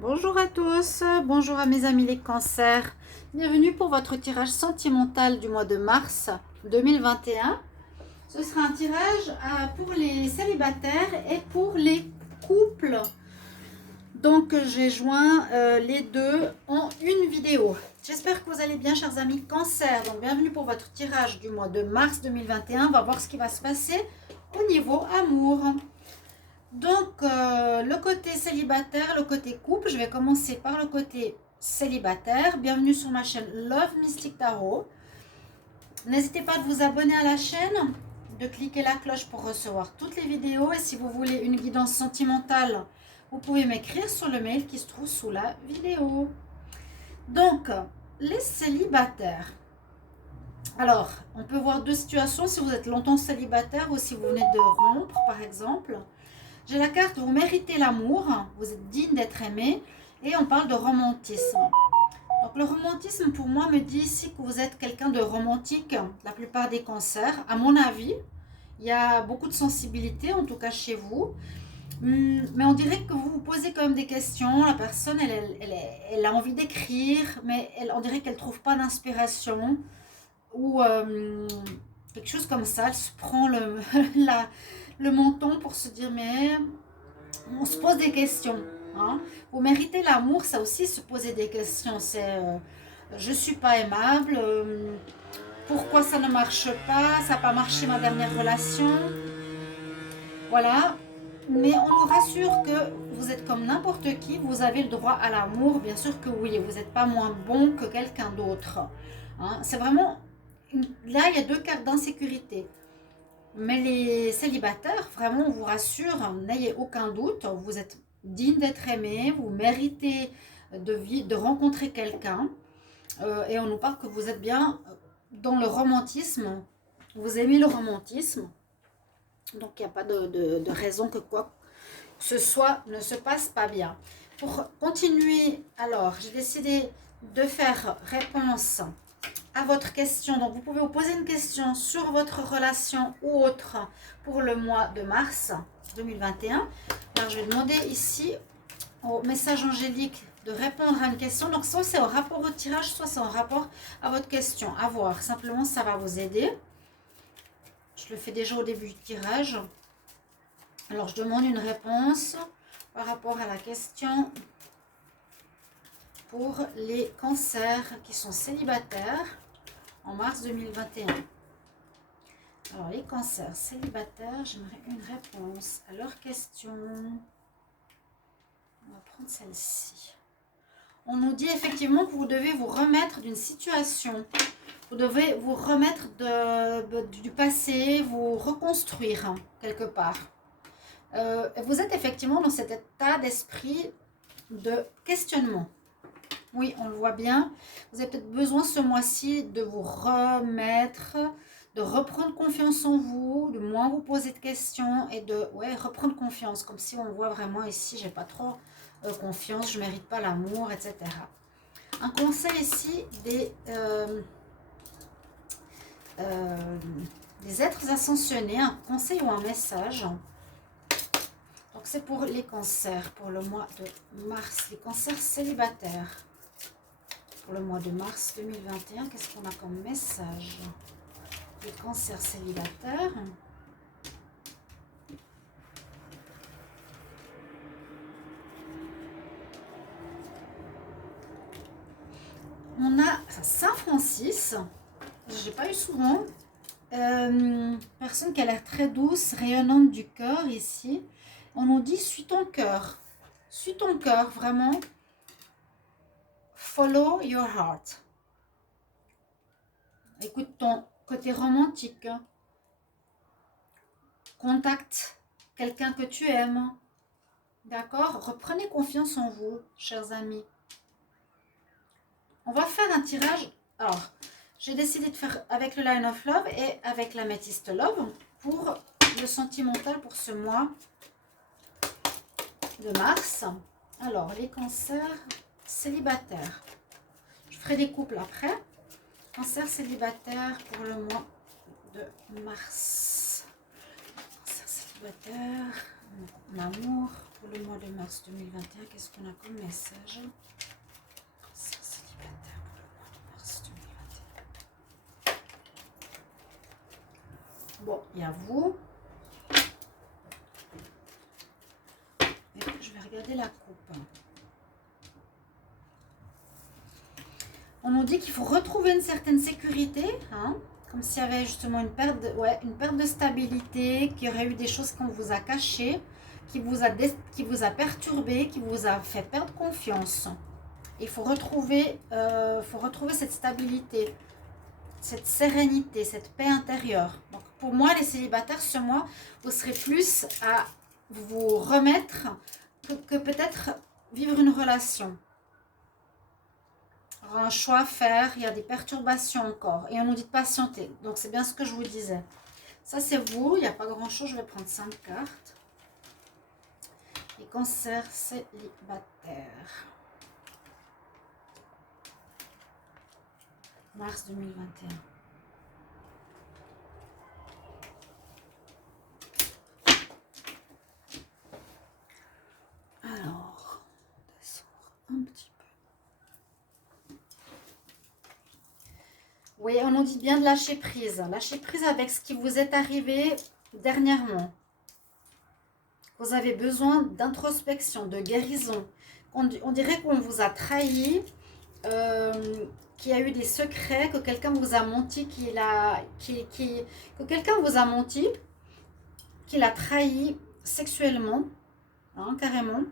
Bonjour à tous, bonjour à mes amis les cancers. Bienvenue pour votre tirage sentimental du mois de mars 2021. Ce sera un tirage pour les célibataires et pour les couples. Donc j'ai joint les deux en une vidéo. J'espère que vous allez bien, chers amis cancers. Donc bienvenue pour votre tirage du mois de mars 2021. On va voir ce qui va se passer au niveau amour. Donc, le côté célibataire, le côté couple, je vais commencer par le côté célibataire. Bienvenue sur ma chaîne Love Mystic Tarot. N'hésitez pas à vous abonner à la chaîne, de cliquer la cloche pour recevoir toutes les vidéos. Et si vous voulez une guidance sentimentale, vous pouvez m'écrire sur le mail qui se trouve sous la vidéo. Donc, les célibataires. Alors, on peut voir deux situations si vous êtes longtemps célibataire ou si vous venez de rompre, par exemple. J'ai la carte, vous méritez l'amour, vous êtes digne d'être aimé, et on parle de romantisme. Donc le romantisme pour moi me dit ici que vous êtes quelqu'un de romantique, la plupart des cancers. À mon avis, il y a beaucoup de sensibilité, en tout cas chez vous. Mais on dirait que vous vous posez quand même des questions. La personne, elle a envie d'écrire, mais on dirait qu'elle ne trouve pas d'inspiration. Ou quelque chose comme ça, elle se prend le menton pour se dire mais on se pose des questions, hein. Vous méritez l'amour, ça aussi se poser des questions, c'est je suis pas aimable, pourquoi ça ne marche pas, ça n'a pas marché ma dernière relation, voilà. Mais on nous rassure que vous êtes comme n'importe qui, vous avez le droit à l'amour, bien sûr que oui, vous n'êtes pas moins bon que quelqu'un d'autre, hein. C'est vraiment là il y a deux cartes d'insécurité. Mais les célibataires, vraiment, on vous rassure, n'ayez aucun doute, vous êtes digne d'être aimé, vous méritez de rencontrer quelqu'un. Et on nous parle que vous êtes bien dans le romantisme, vous aimez le romantisme. Donc il n'y a pas de raison que quoi que ce soit ne se passe pas bien. Pour continuer, alors, j'ai décidé de faire réponse à votre question. Donc, vous pouvez vous poser une question sur votre relation ou autre pour le mois de mars 2021. Alors, je vais demander ici au message angélique de répondre à une question. Donc, soit c'est en rapport au tirage, soit c'est en rapport à votre question. À voir. Simplement, ça va vous aider. Je le fais déjà au début du tirage. Alors, je demande une réponse par rapport à la question pour les cancers qui sont célibataires en mars 2021. Alors, les cancers célibataires, j'aimerais une réponse à leurs questions. On va prendre celle-ci. On nous dit effectivement que vous devez vous remettre d'une situation. Vous devez vous remettre du passé, vous reconstruire quelque part. Vous êtes effectivement dans cet état d'esprit de questionnement. Oui, on le voit bien. Vous avez peut-être besoin ce mois-ci de vous remettre, de reprendre confiance en vous, de moins vous poser de questions et de reprendre confiance. Comme si on voit vraiment ici, j'ai pas trop confiance, je ne mérite pas l'amour, etc. Un conseil ici des êtres ascensionnés, un conseil ou un message. Donc c'est pour les cancers, pour le mois de mars, les cancers célibataires. Pour le mois de mars 2021, qu'est-ce qu'on a comme message? Les cancers célibataires. On a Saint-Francis. Je n'ai pas eu souvent. Personne qui a l'air très douce, rayonnante du cœur ici. On nous dit, suis ton cœur. Suis ton cœur, vraiment. Follow your heart. Écoute ton côté romantique. Contacte quelqu'un que tu aimes. D'accord? Reprenez confiance en vous, chers amis. On va faire un tirage. Alors, j'ai décidé de faire avec le Line of Love et avec l'Amethyst Love pour le sentimental pour ce mois de mars. Alors, les cancers célibataires. Je ferai des couples après. Cancer célibataire pour le mois de mars. Cancer célibataire, en amour. pour le mois de mars 2021, qu'est-ce qu'on a comme message? Cancer célibataire pour le mois de mars 2021. Bon, il y a vous. Et je vais regarder la coupe. On nous dit qu'il faut retrouver une certaine sécurité, hein, comme s'il y avait justement une perte de stabilité, qu'il y aurait eu des choses qu'on vous a cachées, qui vous a perturbé, qui vous a fait perdre confiance. Il faut retrouver cette stabilité, cette sérénité, cette paix intérieure. Donc pour moi, les célibataires, ce mois, vous serez plus à vous remettre que peut-être vivre une relation. Un choix à faire, il y a des perturbations encore. Et on nous dit de patienter. Donc, c'est bien ce que je vous disais. Ça, c'est vous. Il n'y a pas grand-chose. Je vais prendre 5 cartes. Et cancer célibataire. Mars 2021. Alors, on descend un petit peu. Oui, on nous dit bien de lâcher prise. Lâcher prise avec ce qui vous est arrivé dernièrement. Vous avez besoin d'introspection, de guérison. On dirait qu'on vous a trahi, qu'il y a eu des secrets, que quelqu'un vous a menti, que quelqu'un vous a menti, qu'il a trahi sexuellement, hein, carrément.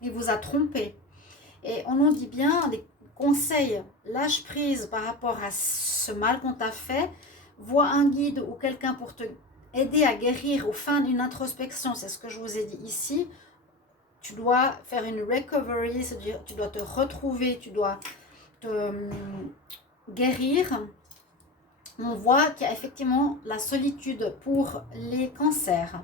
Il vous a trompé. Et on nous dit bien des conseil, lâche prise par rapport à ce mal qu'on t'a fait, vois un guide ou quelqu'un pour te aider à guérir ou faire une introspection, c'est ce que je vous ai dit ici. Tu dois faire une recovery, c'est-à-dire tu dois te retrouver, tu dois te guérir. On voit qu'il y a effectivement la solitude pour les cancers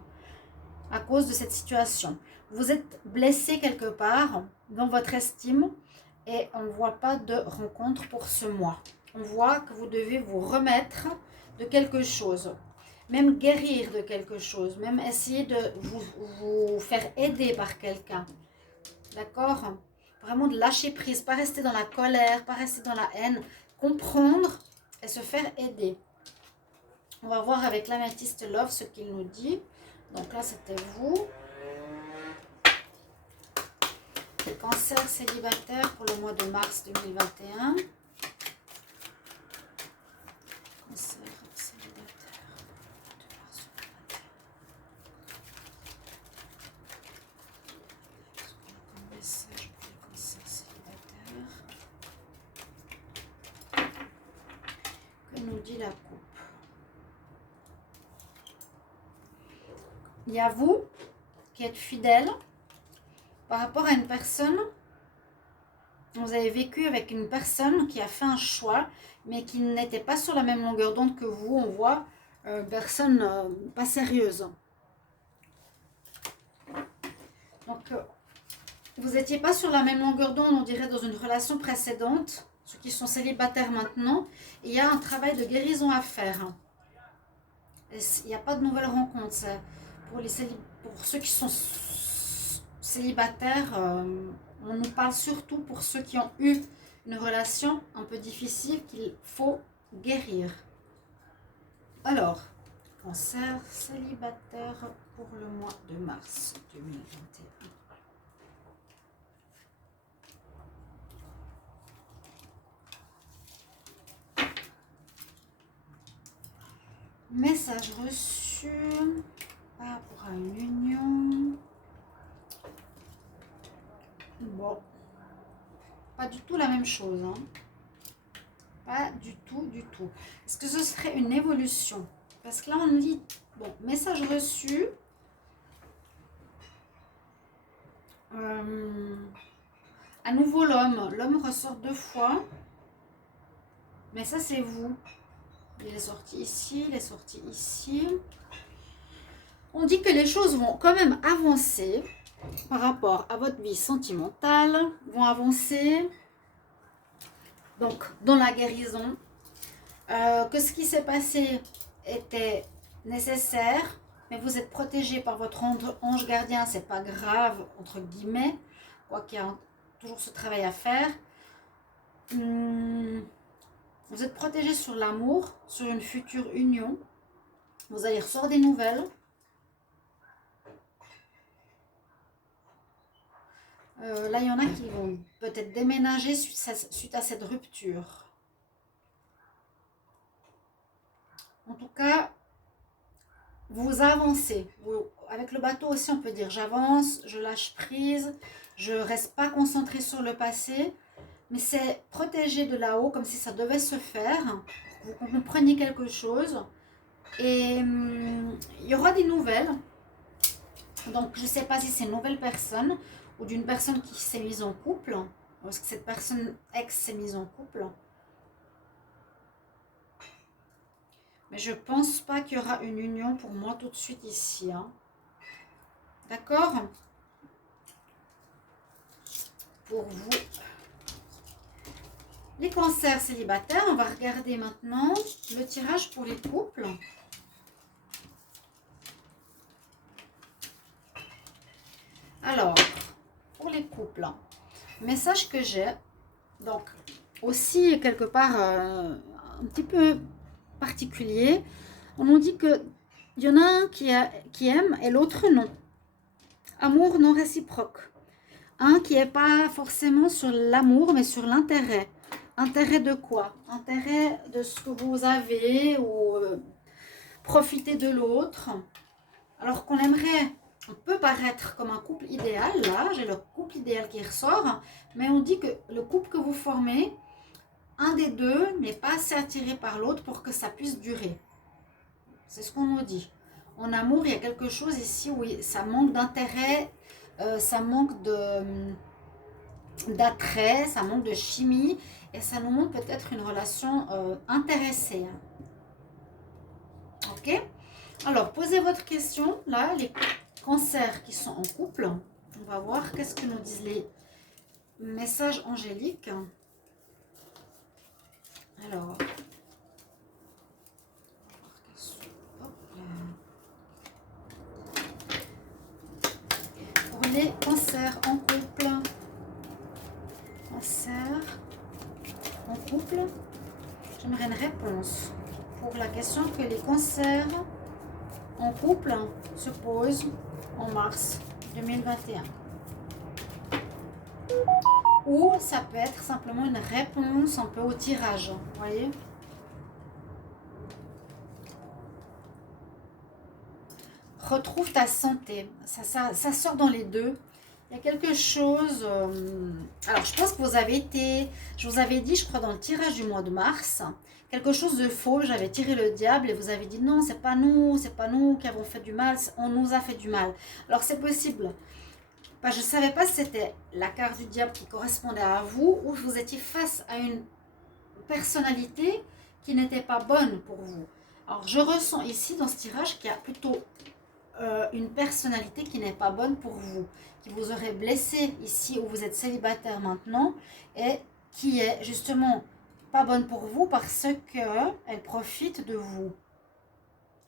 à cause de cette situation. Vous êtes blessé quelque part dans votre estime. Et on ne voit pas de rencontre pour ce mois. On voit que vous devez vous remettre de quelque chose. Même guérir de quelque chose. Même essayer de vous faire aider par quelqu'un. D'accord? Vraiment de lâcher prise. Pas rester dans la colère, pas rester dans la haine. Comprendre et se faire aider. On va voir avec l'améthyste Love ce qu'il nous dit. Donc là, c'était vous. Cancer célibataire pour le mois de mars 2021. Cancer célibataire pour le mois de mars 2021. Un message pour le cancer célibataire. Que nous dit la coupe? Il y a vous qui êtes fidèle. Par rapport à une personne, vous avez vécu avec une personne qui a fait un choix, mais qui n'était pas sur la même longueur d'onde que vous. On voit personne pas sérieuse. Donc, vous n'étiez pas sur la même longueur d'onde, on dirait, dans une relation précédente. Ceux qui sont célibataires maintenant, il y a un travail de guérison à faire. Et il n'y a pas de nouvelles rencontres. Pour ceux qui sont célibataires, on nous parle surtout pour ceux qui ont eu une relation un peu difficile qu'il faut guérir. Alors, cancer célibataire pour le mois de mars 2021. Message reçu par rapport à une union. Bon, pas du tout la même chose, hein. Pas du tout, du tout. Est-ce que ce serait une évolution? Parce que là, on lit, bon, message reçu. À nouveau, l'homme ressort 2 fois. Mais ça, c'est vous. Il est sorti ici, il est sorti ici. On dit que les choses vont quand même avancer par rapport à votre vie sentimentale, vont avancer donc dans la guérison, que ce qui s'est passé était nécessaire, mais vous êtes protégé par votre ange gardien, c'est pas grave, entre guillemets, quoi qu'il y a toujours ce travail à faire. Vous êtes protégé sur l'amour, sur une future union. Vous allez recevoir des nouvelles. Là, il y en a qui vont peut-être déménager suite à cette rupture. En tout cas, vous avancez. Avec le bateau aussi, on peut dire j'avance, je lâche prise, je ne reste pas concentrée sur le passé, mais c'est protégé de là-haut, comme si ça devait se faire. Vous compreniez quelque chose. Et il y aura des nouvelles. Donc, je ne sais pas si c'est une nouvelle personne ou d'une personne qui s'est mise en couple. Est-ce que cette personne ex s'est mise en couple? Mais je ne pense pas qu'il y aura une union pour moi tout de suite ici. Hein. D'accord? Pour vous. Les cancers célibataires, on va regarder maintenant le tirage pour les couples. Alors, pour les couples, message que j'ai, donc aussi quelque part un petit peu particulier, on nous dit que il y en a un qui aime et l'autre non. Amour non réciproque. Un qui n'est pas forcément sur l'amour, mais sur l'intérêt. Intérêt de quoi? Intérêt de ce que vous avez ou profiter de l'autre. Alors qu'on aimerait, on peut paraître comme un couple idéal. Là, j'ai le couple idéal qui ressort. Mais on dit que le couple que vous formez, un des deux n'est pas assez attiré par l'autre pour que ça puisse durer. C'est ce qu'on nous dit. En amour, il y a quelque chose ici où ça manque d'intérêt, ça manque d'attrait, ça manque de chimie et ça nous montre peut-être une relation intéressée. Ok? Alors, posez votre question. Là, les cancers qui sont en couple, on va voir qu'est-ce que nous disent les messages angéliques. Alors, pour les cancers en couple, en couple, j'aimerais une réponse pour la question que les cancers en couple se posent en mars 2021. Ou ça peut être simplement une réponse un peu au tirage, vous voyez. Retrouve ta santé, ça sort dans les deux. Il y a quelque chose, alors je pense que je vous avais dit, je crois dans le tirage du mois de mars, quelque chose de faux, j'avais tiré le diable et vous avez dit non, c'est pas nous qui avons fait du mal, on nous a fait du mal. Alors c'est possible, je ne savais pas si c'était la carte du diable qui correspondait à vous ou vous étiez face à une personnalité qui n'était pas bonne pour vous. Alors je ressens ici dans ce tirage qu'il y a plutôt une personnalité qui n'est pas bonne pour vous, qui vous aurait blessé ici où vous êtes célibataire maintenant et qui est justement pas bonne pour vous parce qu'elle profite de vous.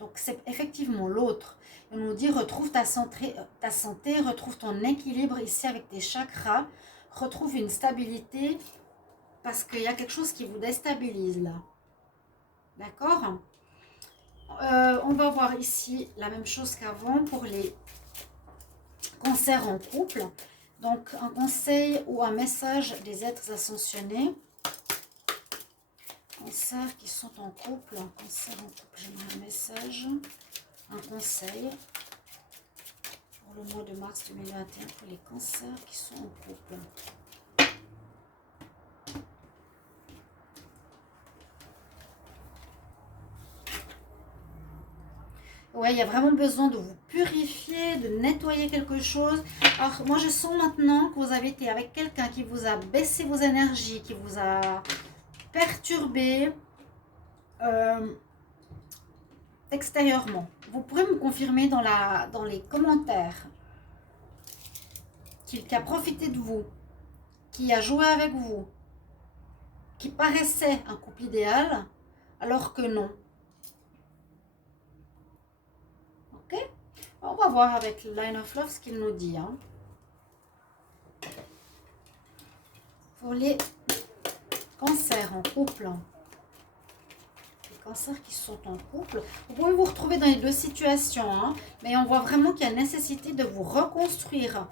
Donc c'est effectivement l'autre. On nous dit retrouve ta santé, retrouve ton équilibre ici avec tes chakras, retrouve une stabilité parce qu'il y a quelque chose qui vous déstabilise là. D'accord ? On va voir ici la même chose qu'avant pour les cancers en couple. Donc, un conseil ou un message des êtres ascensionnés. Cancers qui sont en couple. Cancer en couple, j'aimerais un message. Un conseil pour le mois de mars 2021 pour les cancers qui sont en couple. Ouais, il y a vraiment besoin de vous purifier, de nettoyer quelque chose. Alors, moi, je sens maintenant que vous avez été avec quelqu'un qui vous a baissé vos énergies, qui vous a perturbé extérieurement. Vous pourrez me confirmer dans les commentaires qui a profité de vous, qui a joué avec vous, qui paraissait un couple idéal, alors que non. Ok ? On va voir avec le Line of Love ce qu'il nous dit. Hein. Pour les cancers en couple. Les cancers qui sont en couple. Vous pouvez vous retrouver dans les deux situations. Hein, mais on voit vraiment qu'il y a nécessité de vous reconstruire.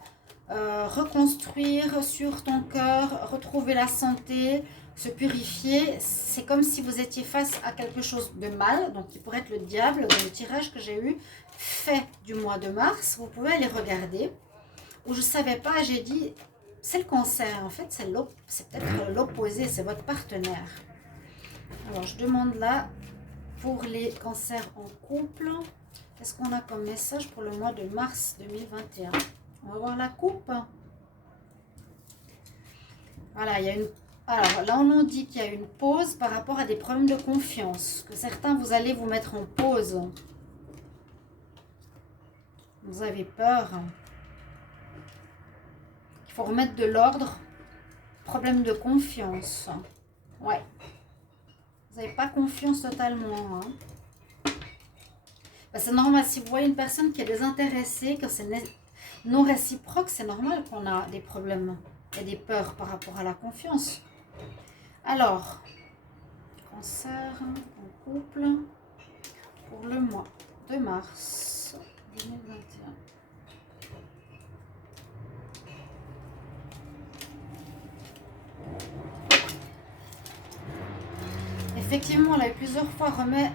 Reconstruire sur ton cœur, retrouver la santé, se purifier. C'est comme si vous étiez face à quelque chose de mal, donc qui pourrait être le diable dans le tirage que j'ai eu fait du mois de mars. Vous pouvez aller regarder. Où je ne savais pas, j'ai dit, c'est le cancer. En fait, c'est peut-être l'opposé, c'est votre partenaire. Alors, je demande là, pour les cancers en couple, qu'est-ce qu'on a comme message pour le mois de mars 2021 ? On va voir la coupe. Voilà, il y a une... Alors là, on nous dit qu'il y a une pause par rapport à des problèmes de confiance. Que certains, vous allez vous mettre en pause. Vous avez peur. Il faut remettre de l'ordre. Problème de confiance. Ouais. Vous n'avez pas confiance totalement. Hein. Ben, c'est normal. Si vous voyez une personne qui est désintéressée, que c'est non réciproque, c'est normal qu'on a des problèmes et des peurs par rapport à la confiance. Alors, cancer en couple pour le mois de mars 2021. Effectivement, on l'a eu plusieurs fois remis.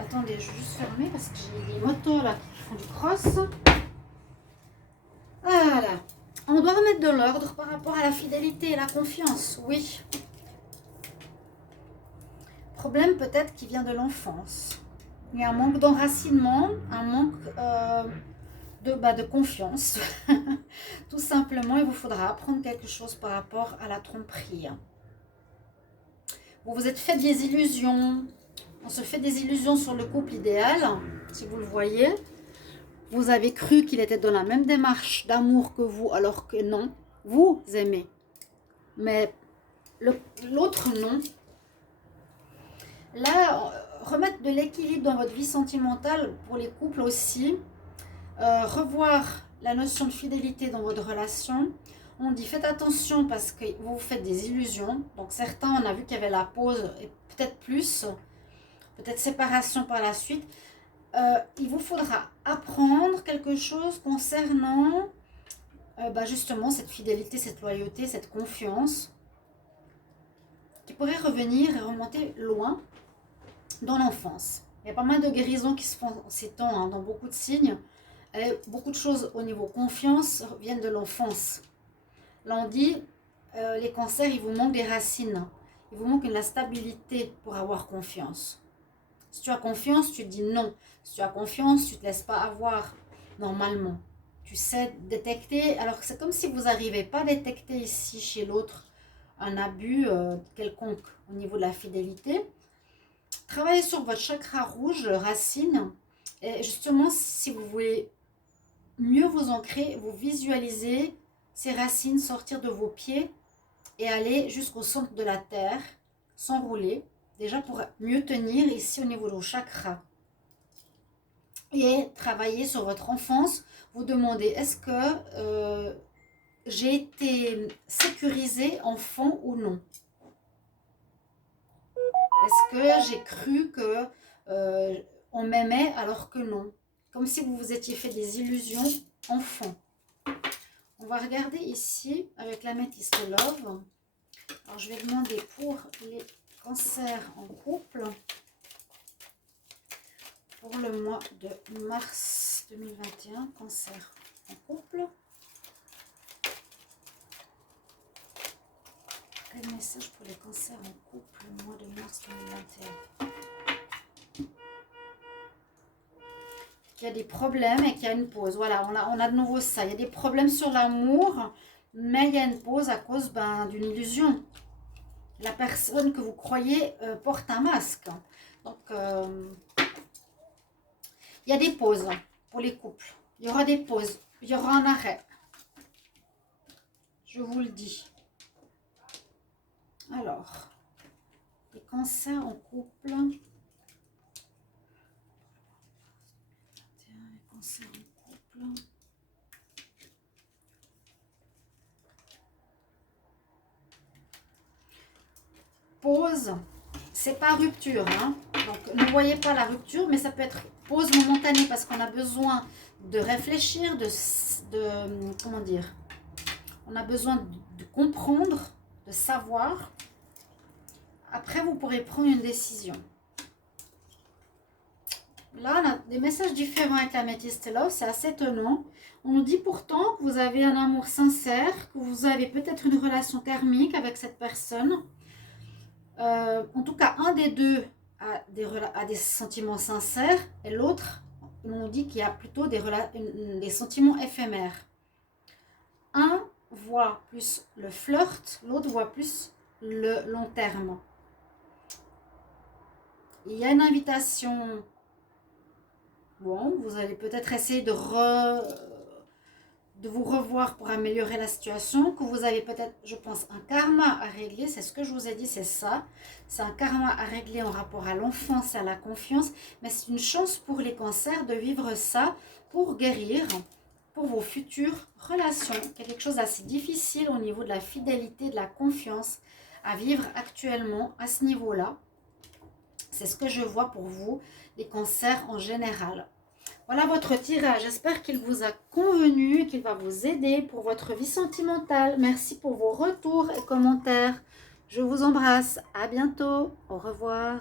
Attendez, je vais juste fermer parce que j'ai des motos là qui font du cross. Voilà. On doit remettre de l'ordre par rapport à la fidélité et la confiance, oui. Problème peut-être qui vient de l'enfance. Il y a un manque d'enracinement, un manque de confiance. Tout simplement, il vous faudra apprendre quelque chose par rapport à la tromperie. Vous vous êtes fait des illusions. On se fait des illusions sur le couple idéal, si vous le voyez. Vous avez cru qu'il était dans la même démarche d'amour que vous, alors que non. Vous aimez. Mais l'autre non. Là, remettre de l'équilibre dans votre vie sentimentale pour les couples aussi. Revoir la notion de fidélité dans votre relation. On dit faites attention parce que vous vous faites des illusions. Donc certains, on a vu qu'il y avait la pause et peut-être plus. Peut-être séparation par la suite. Il vous faudra apprendre quelque chose concernant justement cette fidélité, cette loyauté, cette confiance qui pourrait revenir et remonter loin dans l'enfance. Il y a pas mal de guérisons qui se font en ces temps hein, dans beaucoup de signes. Et beaucoup de choses au niveau confiance viennent de l'enfance. Là on dit, les cancers, il vous manque des racines. Il vous manque de la stabilité pour avoir confiance. Si tu as confiance, tu te dis non. Si tu as confiance, tu ne te laisses pas avoir normalement. Tu sais détecter. Alors c'est comme si vous n'arrivez pas à détecter ici chez l'autre un abus quelconque au niveau de la fidélité. Travaillez sur votre chakra rouge, racine. Et justement, si vous voulez mieux vous ancrer, vous visualisez ces racines sortir de vos pieds et aller jusqu'au centre de la terre, s'enrouler. Déjà pour mieux tenir ici au niveau de vos chakras. Et travailler sur votre enfance. Vous demandez, est-ce que j'ai été sécurisée enfant ou non? Est-ce que j'ai cru que on m'aimait alors que non? Comme si vous vous étiez fait des illusions enfant. On va regarder ici avec l'améthyste love. Alors je vais demander pour les cancer en couple pour le mois de mars 2021, cancer en couple. Quel message pour les cancers en couple le mois de mars 2021? Qu'il y a des problèmes et qu'il y a une pause. Voilà, on a de nouveau ça. Il y a des problèmes sur l'amour, mais il y a une pause à cause d'une illusion. La personne que vous croyez porte un masque. Donc, il y a des pauses pour les couples. Il y aura des pauses. Il y aura un arrêt. Je vous le dis. Alors, les cancers en couple. Les cancers en couple. Pause, c'est pas rupture, hein. Donc ne voyez pas la rupture, mais ça peut être pause momentanée parce qu'on a besoin de réfléchir, comment dire, on a besoin de comprendre, de savoir. Après, vous pourrez prendre une décision. Là, on a des messages différents avec la Métiste Love, c'est assez étonnant. On nous dit pourtant que vous avez un amour sincère, que vous avez peut-être une relation thermique avec cette personne. En tout cas, un des deux a des sentiments sincères et l'autre, on nous dit qu'il y a plutôt des sentiments éphémères. Un voit plus le flirt, l'autre voit plus le long terme. Il y a une invitation. Bon, vous allez peut-être essayer de vous revoir pour améliorer la situation, que vous avez peut-être, je pense, un karma à régler, c'est ce que je vous ai dit, c'est ça. C'est un karma à régler en rapport à l'enfance et à la confiance, mais c'est une chance pour les cancers de vivre ça pour guérir, pour vos futures relations. Il y a quelque chose d'assez difficile au niveau de la fidélité, de la confiance à vivre actuellement à ce niveau-là. C'est ce que je vois pour vous, les cancers en général. Voilà votre tirage. J'espère qu'il vous a convenu et qu'il va vous aider pour votre vie sentimentale. Merci pour vos retours et commentaires. Je vous embrasse. À bientôt. Au revoir.